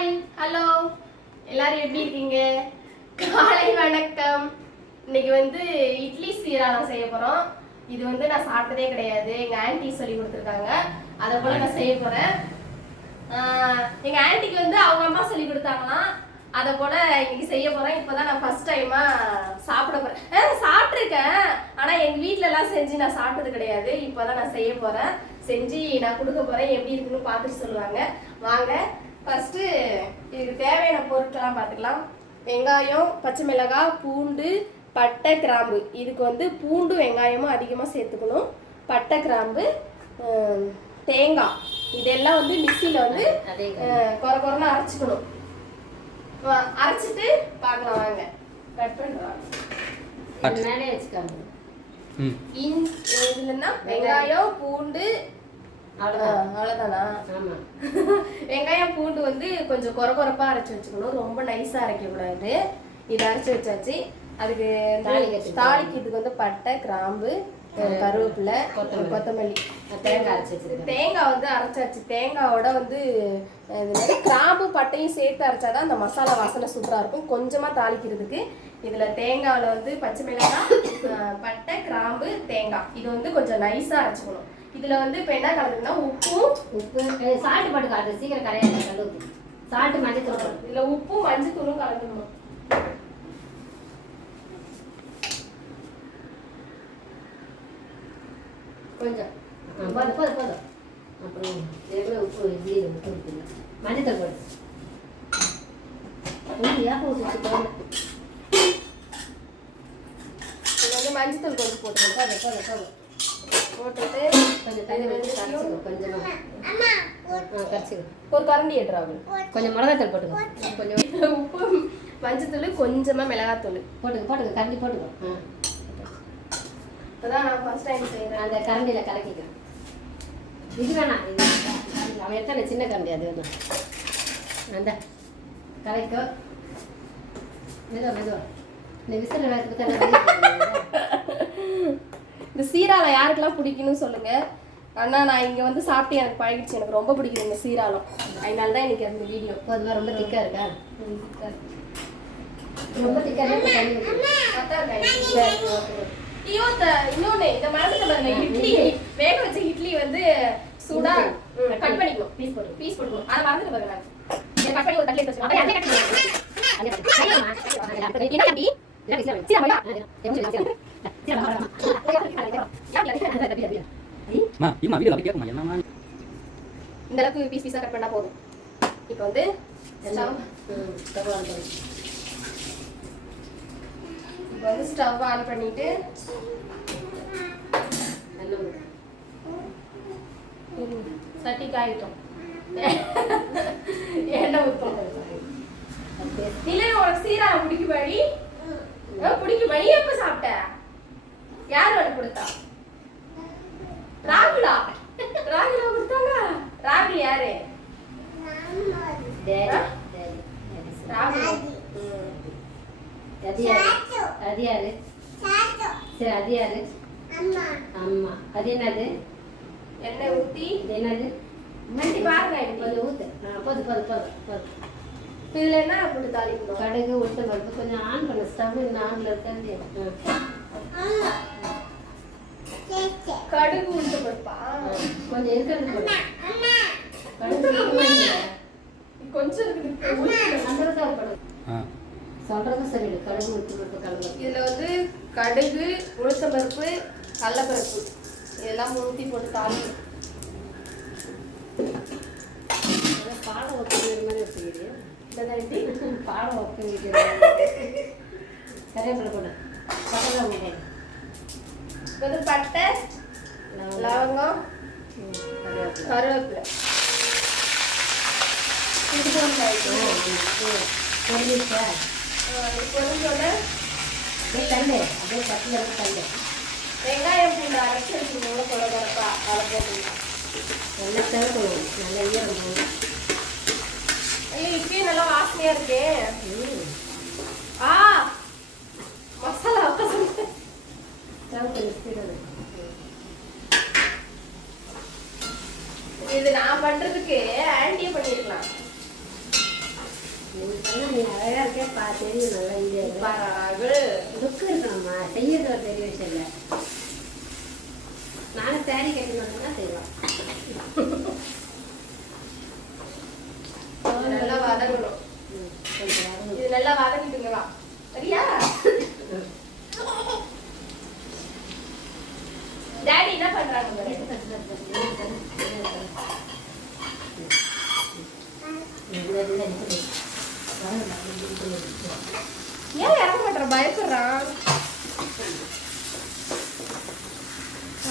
Hi hello எல்லாரும் எப்படி இருக்கீங்க? காலை வணக்கம். இன்னைக்கு வந்து இட்லி சீராளம் செய்ய போறோம். இது வந்து நான் சாப்பிட்டதே கிடையாது. எங்க ஆன்டி சொல்லி கொடுத்துருக்காங்க. அதை போல நான் செய்ய போறேன். ஆஹ் எங்க ஆன்டிக்கு வந்து அவங்க அம்மா சொல்லி கொடுத்தாங்களாம். அதை போல இன்னைக்கு செய்ய போறேன். இப்போதான் நான் ஃபர்ஸ்ட் டைமா சாப்பிட போறேன். ஆஹ் சாப்பிட்ருக்கேன் ஆனா எங்க வீட்ல எல்லாம் செஞ்சு நான் சாப்பிட்டது கிடையாது. இப்போதான் நான் செய்ய போறேன். செஞ்சு நான் கொடுக்க போறேன். எப்படி இருக்குன்னு பார்த்துட்டு சொல்லுவாங்க. வாங்க. ஃபர்ஸ்ட் இதுக்கு தேவையான பொருட்கள்லாம் பார்த்துக்கலாம். வெங்காயம் பச்சை மிளகாய் பூண்டு பட்டை கிராம்பு. இதுக்கு வந்து பூண்டு வெங்காயமும் அதிகமாக சேர்த்துக்கணும். பட்டை கிராம்பு தேங்காய். இதெல்லாம் வந்து மிக்சியில் வந்து கொர கொரன்னு அரைச்சிக்கணும். அரைச்சிட்டு பார்க்கலாம் வாங்க. கட் பண்ணுறாங்க இது மேலே வச்சுக்காங்க இதுலன்னா வெங்காயம் பூண்டு அவ்வளோதான் வெங்காயம் பூண்டு வந்து கொஞ்சம் கொர கொரப்பா அரைச்சு வச்சுக்கணும். ரொம்ப நைஸா அரைக்க கூடாது இதை அரைச்சு வச்சாச்சு. அதுக்கு தாளிக்கிறதுக்கு. தாளிக்கிறதுக்கு வந்து பட்டை கிராம்பு கருவேப்பிலை கொத்தமல்லி. தேங்காய் அரைச்சி வச்சிருக்கேன். தேங்காய் வந்து அரைச்சாச்சு. தேங்காயோட வந்து கிராம்பு பட்டையும் சேர்த்து அரைச்சாதான் அந்த மசாலா வாசனை சூப்பரா இருக்கும். கொஞ்சமா தாளிக்கிறதுக்கு. இதுல தேங்காயில வந்து பச்சை மிளகாய் பட்டை கிராம்பு தேங்காய். இது வந்து கொஞ்சம் நைஸா அரைச்சுக்கணும். இதுல வந்து இப்ப என்ன கலந்துன்னா உப்பும் உப்பு சால்ட்டு போட்டு காட்டு சீக்கிரம் கரையாது கல் ஊற்றி சால்ட்டு மஞ்சள் தூள். இதுல உப்பும் மஞ்சத்தூளும் கலந்துக்கணும் கொஞ்சம். ஆ, போதும் போதும் போதும். அப்புறம் எவ்வளோ உப்பு இட்லி உப்பு இருக்குல்ல மஞ்சள் தூள் போடு. உப்பு ஏப்ப ஊற்றி போகல இதுல வந்து மஞ்சத்தூள் கொஞ்சம் போட்டுக்கணும் போதும் போதும் போதும். போட்டுட்டு கொஞ்சம் தண்ணி வந்து கரைச்சிக்கோ கொஞ்சமாக ஆ கரைச்சிக்கோ. ஒரு கரண்டி எடுறாங்க கொஞ்சம் மிளகாத்தூள் போட்டுக்கோ. கொஞ்சம் உப்பு மஞ்சத்தூள் கொஞ்சமா மிளகாத்தூள். போட்டுக்க போட்டுக்க கரண்டி போட்டுக்கோ. ஆ. இப்பதான் நான் ஃபர்ஸ்ட் டைம் செய்யறேன் அந்த கரண்டியில் கலக்கிக்க. இது வேணாம் இது அவன் எத்தனை சின்ன கரண்டி அது வேணும் அந்த கலக்கோ மெதுவா மெதுவா. இந்த விசில் வேறு இந்த சீராளம் யாருக்கெல்லாம் பிடிக்கும்னு சொல்லுங்க. அண்ணா நான் இங்க வந்து சாப்பிட்டு எனக்கு பழகிடுச்சு. எனக்கு ரொம்ப பிடிக்குது இந்த சீராளம் அதனால தான் எனக்கு அந்த வீடியோ. போதுமா ரொம்ப திக்காக இருக்கா? ரொம்ப திக்காக. ஐயோ இன்னொன்னு இந்த மரத்துல பாருங்க இட்லி. வேக வச்ச இட்லி வந்து சூடா கட் பண்ணிக்கணும். பீஸ் போட்டு பீஸ் போட்டுக்கணும். அதை மறந்துட்டு பாருங்க கட் பண்ணி ஒரு தட்டில் எடுத்து அப்படியே வச்சுக்கணும் அப்படியே கட் பண்ணு. அப்படியே கட் பண்ணு. சரியாம்மா. அப்படியே என்ன தம்பி? இம்மா வீடியோ அப்படி கேட்குமா இந்த அளவுக்கு பீஸ் பீஸா கட் பண்ணா போதும் இப்போ வந்து. இப்போ வந்து ஸ்டவ் ஆன் பண்ணிட்டு. சட்டி காயிட்டோம் எண்ணெய் ஊற்றோம். இல்லை உனக்கு பிடிக்குமாடி பிடிக்குமா நீ எப்ப சாப்பிட்ட யார் உனக்கு கொடுத்தா ராகுலா ராகுலா கொடுத்தாங்க ராகுல் யாரு டேடி, ஆ? டேடி, டேடி சொல்லு. ராகுல் அது யாரு? அது யாரு? சரி, அது யாரு? அம்மா. அது என்னது? எண்ணெய் ஊத்தி இது என்னது? மண்டி பாருங்க கொஞ்சம் ஊத்து. போதும், போதும், போதும், போதும். இதுல என்ன போட்டு தாளிக்கணும் கடுகு உளுத்தம் பருப்பு கொஞ்சம் ஆன் பண்ணு ஸ்டவ் இன்னும் ஆன்ல இருக்காது கடுகு உளுத்த பருப்பா கொஞ்சம் இருக்கிறது. கடுகு. கொஞ்சம் இருக்குது உளுத்தம். நல்லதா போடு. சொல்றது சரி கடுகு உளுத்தம் பருப்பு கலந்து இதுல வந்து கடுகு உளுத்தம் பருப்பு கடலப்பருப்பு. இதெல்லாம் ஊத்தி போட்டு தாளிக்கணும் பாடம் வைக்கிற மாதிரி வச்சுக்கிறீங்க? பாடம் வைக்கிற கரையப்பட போடு. பக்கத்தில் போடு. வந்து பட்டை லவங்கம். கருவேப்பிலை. இது போட்டு ஆ, இது அப்படியே தள்ளு அப்படியே தட்டில் இருந்து தள்ளு வெங்காயம் பூண்டு அரைச்சி வச்சுக்கணும் கொல கொலப்பா அதை போட்டுக்கலாம் நல்லா நல்லா இப்பயும் நல்லா வாசனையா இருக்கே ஆ மசாலா வாசனை. இது நான் பண்றதுக்கு ஆண்டியே பண்ணிருக்கலாம் நீ அழகா இருக்கே பா தெரியும் நல்லா இங்கே பாரு. லுக்கு இருக்கணும்மா செய்யறது ஒரு பெரிய விஷயம் இல்லை நானும் சாரி கட்டி வந்தோம்னா செய்யலாம் இது நல்லா வதங்கணும் இது நல்லா வதங்கிட்டுங்க வா சரியா டாடி என்ன பண்றாங்க பயப்படுறான்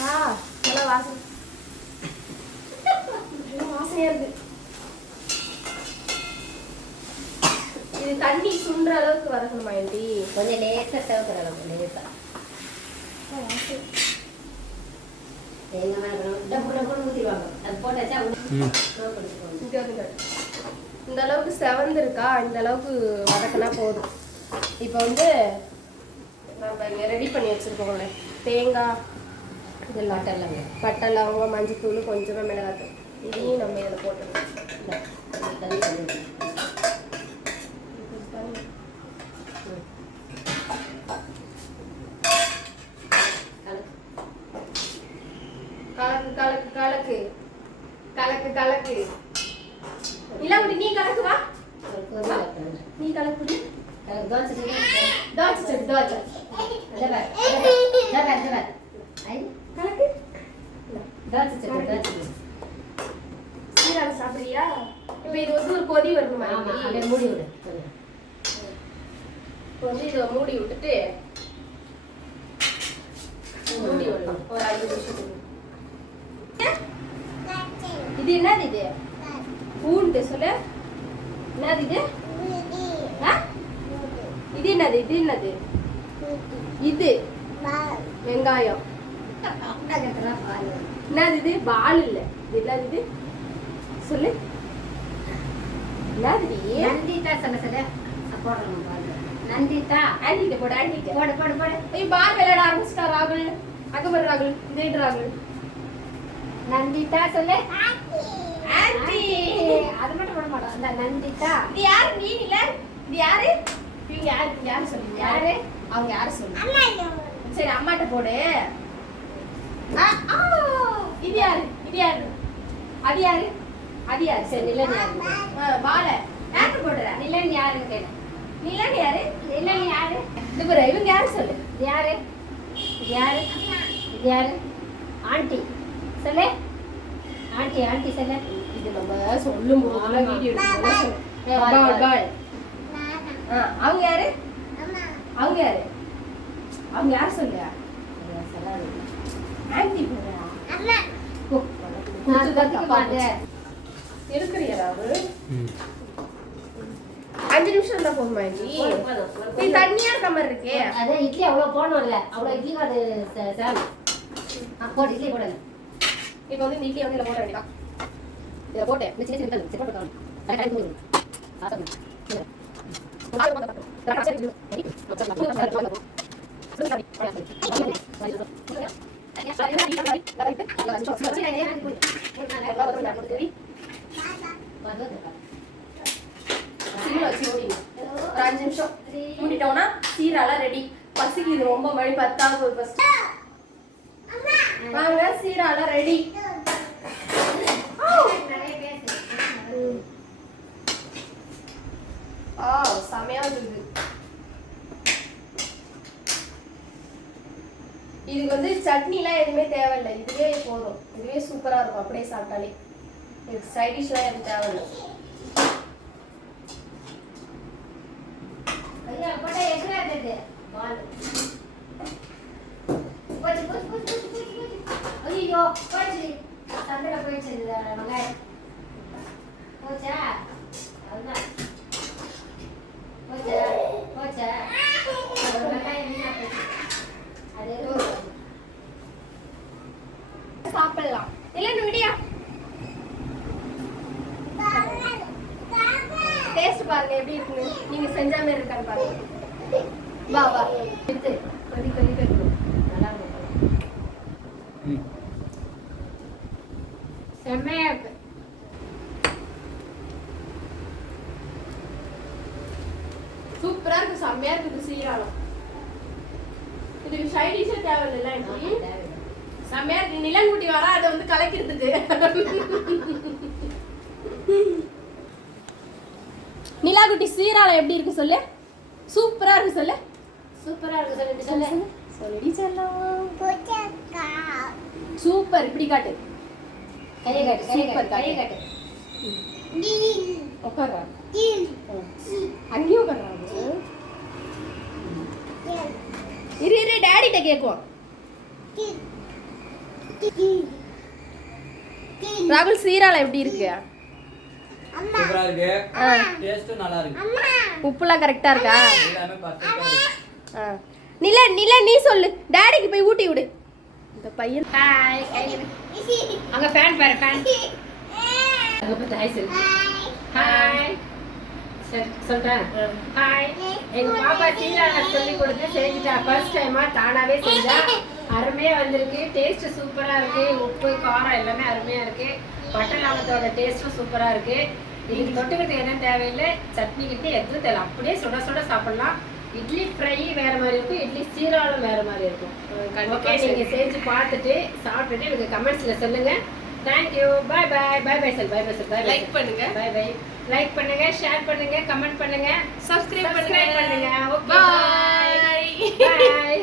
ஆ நல்லா வாசனை வாசனையா இருக்கு? இது தண்ணி சுண்டுற அளவுக்கு வதக்கணுமா ஆண்டி கொஞ்சம் லேசா தேவைப்படலாம் லேசா எங்க மேல டப்பு டப்புன்னு ஊத்திடுவாங்க அது போட்டாச்சா இந்த அளவுக்கு செவந்திருக்கா இந்த அளவுக்கு வதக்கினா போதும். இப்போ வந்து நம்ம இங்கே ரெடி பண்ணி வச்சுருக்கோம்ல. தேங்காய் இதெல்லாம் எல்லாமே. பட்டை லவங்கம் மஞ்சத்தூள் கொஞ்சமாக மிளகாத்தூள். இதையும் நம்ம இதில் தண்ணி கலக்கு கலக்கு கலக்கு. கலக்கு கலக்கு. இல்லாமடி நீ கலக்கு வா. நீ கலக்குடி தோச்சு தோச்சு கலக்கு சீரகம் சாப்பிடுறியா இப்போ இது வந்து ஒரு கொதி வரணுமா? அப்படியே மூடி விடு வந்து இதை மூடி விட்டுட்டு மூடி விடலாம் ஒரு அஞ்சு நிமிஷத்துக்கு இது என்னது இது? பூண்டு சொல்லு? என்னது இது? ஆ? இது என்னது இது என்னது? இது வெங்காயம். என்னது இது? பால் இல்ல. என்னது இது? சொல்லு. என்னது? நந்திதா சொல்ல. சொல்ல பாருங்க நந்திதா. ஆண்டிகிட்ட போடு ஆண்டிகிட்ட போடு போடு போடு. ஏய் பால் விளையாட ஆரம்பிச்சிட்டா ராகுல் அகமர் ராகுல் ராகுல் நந்திதா சொல்லு. ஆண்டி. அது மட்டும் போட மாட்டோம். இந்த நந்திதா. இது யாரு? நீ இல்ல? இது யாரு? இவங்க யாரு? யாரு சொல்லுங்க யாரு? அவங்க யாரு சொல்லு? சரி அம்மாட்ட போடு. இது யாரு? இது யாரு? அது யாரு? அது யாரு? சரி நிலன் யாரு? பால. யாருக்கு போடுற? நிலன் யாருன்னு கேளு நிலன் யாரு? நிலன் யாரு? இது பாரு இவங்க யாரு சொல்லு? இது யாரு? இது யாரு? இது யாரு? ஆண்டி. சொல்லு. ஆண்டி ஆண்டி சொல்லு. இது நம்ம சொல்லும் போது. வீடியோ அவங்க யாரு? அவங்க யாரு? அவங்க யாரு சொல்லு ஆன்டி ம். அஞ்சு நிமிஷம் இருந்தா போதுமா நீ தண்ணியா இருக்க மாதிரி இருக்கே. அதே இட்லி அவ்வளோ போடணும்ல. அவ்வளோ இட்லி அது போடு இட்லி போடல இப்போ வந்து இட்லி வந்து இதில் போட வேண்டியதான் இதை போட்டு இந்த சின்ன சின்ன கல், சின்ன போட்டு கரெக்டாக ஒரு அஞ்சு நிமிஷம் மூடிட்டோம்னா சீரெல்லாம் ரெடி பசிக்கு ரொம்ப மணி பத்தாவது ஃபர்ஸ்ட் வாங்க சீரெல்லாம் ரெடி ஆ செமையா இருக்குது இதுக்கு வந்து சட்னிலாம் எதுவுமே தேவையில்லை. இதுவே போதும். இதுவே சூப்பரா இருக்கும். அப்படியே சாப்பிட்டாலே. இதுக்கு சைட் டிஷ்லாம் எதுவும் தேவையில்லை. போச்சு ஐயோ போச்சு சந்தையில் போயிடுச்சு வெங்காயம். போச்சா? அதுதான் போச்சா போச்சா ஒரு வெங்காயம் வீணா போச்சு அது எதுவும் சாப்பிடலாம். இல்லைன்னு விடியா. டேஸ்ட் பாருங்க எப்படி இருக்குன்னு. நீங்க செஞ்ச மாதிரி இருக்கான்னு பாருங்க. வா வா. எடுத்து கொதி கொதி கொதிக்கணும் நல்லா இருக்கும் ம் செம்மையா இருக்கு சூப்பரா இருக்கு செம்மையா இருக்குது சீராளம் இதுக்கு சைடிஷே தேவையில்லை ஆண்டி செம்மையா இருக்கு நிலங்குட்டி வர? அதை வந்து கலக்கிறதுக்கு. நிலாக்குட்டி சீராளம் எப்படி இருக்கு சொல்லு? சூப்பரா இருக்கு சொல்லு. சூப்பரா இருக்கு சொல்லி சொல்லு? சொல்லி. செல்லம். சூப்பர் இப்படி காட்டு. கையை காட்டு காட்டு கையை காட்டு. காட்டு. உட்கார்றா அங்கேயும் இரு இரு டேடிட்ட கேட்கும் ராகுல் சீராளம் எப்படி இருக்கு? சூப்பரா இருக்கு. ஆ. டேஸ்ட்டும் நல்லா இருக்கு. உப்புலாம் கரெக்டா இருக்கா? எல்லாமே பர்ஃபெக்ட்டா இருக்கு. ஆ. நில நில நீ சொல்லு. டாடிக்கு போய் ஊட்டி விடு. இந்த பையன். ஹாய் அங்க ஃபேன் பாரு ஃபேன் அங்க போய் ஹாய் சொல்லு. ஹாய் சரி சொல்றேன் ஹாய் எங்க பாப்பா சீரான சொல்லி கொடுத்து செஞ்சுட்டா. ஃபர்ஸ்ட் டைமா தானாவே செஞ்சா. அருமையா வந்திருக்கு. டேஸ்ட் சூப்பரா இருக்கு. உப்பு காரம் எல்லாமே அருமையா இருக்கு. பட்டர் லவங்கத்தோட டேஸ்ட்டும் சூப்பரா இருக்கு. இதுக்கு தொட்டுக்கிறதுக்கு என்ன தேவையில்லை? சட்னி கிட்னி எதுவும் தேவை அப்படியே சுட சுட சாப்பிடலாம். இட்லி ஃப்ரை வேற மாதிரி இருக்கும். இட்லி சீராலும் வேற மாதிரி இருக்கும். ஓகே நீங்க செஞ்சு பார்த்துட்டு சாப்பிட்டுட்டு எனக்கு கமெண்ட்ஸ்ல சொல்லுங்க. Thank you bye bye bye bye sir bye bye sir bye like பண்ணுங்க. பை பை லைக் பண்ணுங்க ஷேர் பண்ணுங்க கமெண்ட் பண்ணுங்க. சப்ஸ்கிரைப் பண்ணுங்க. Okay, bye bye.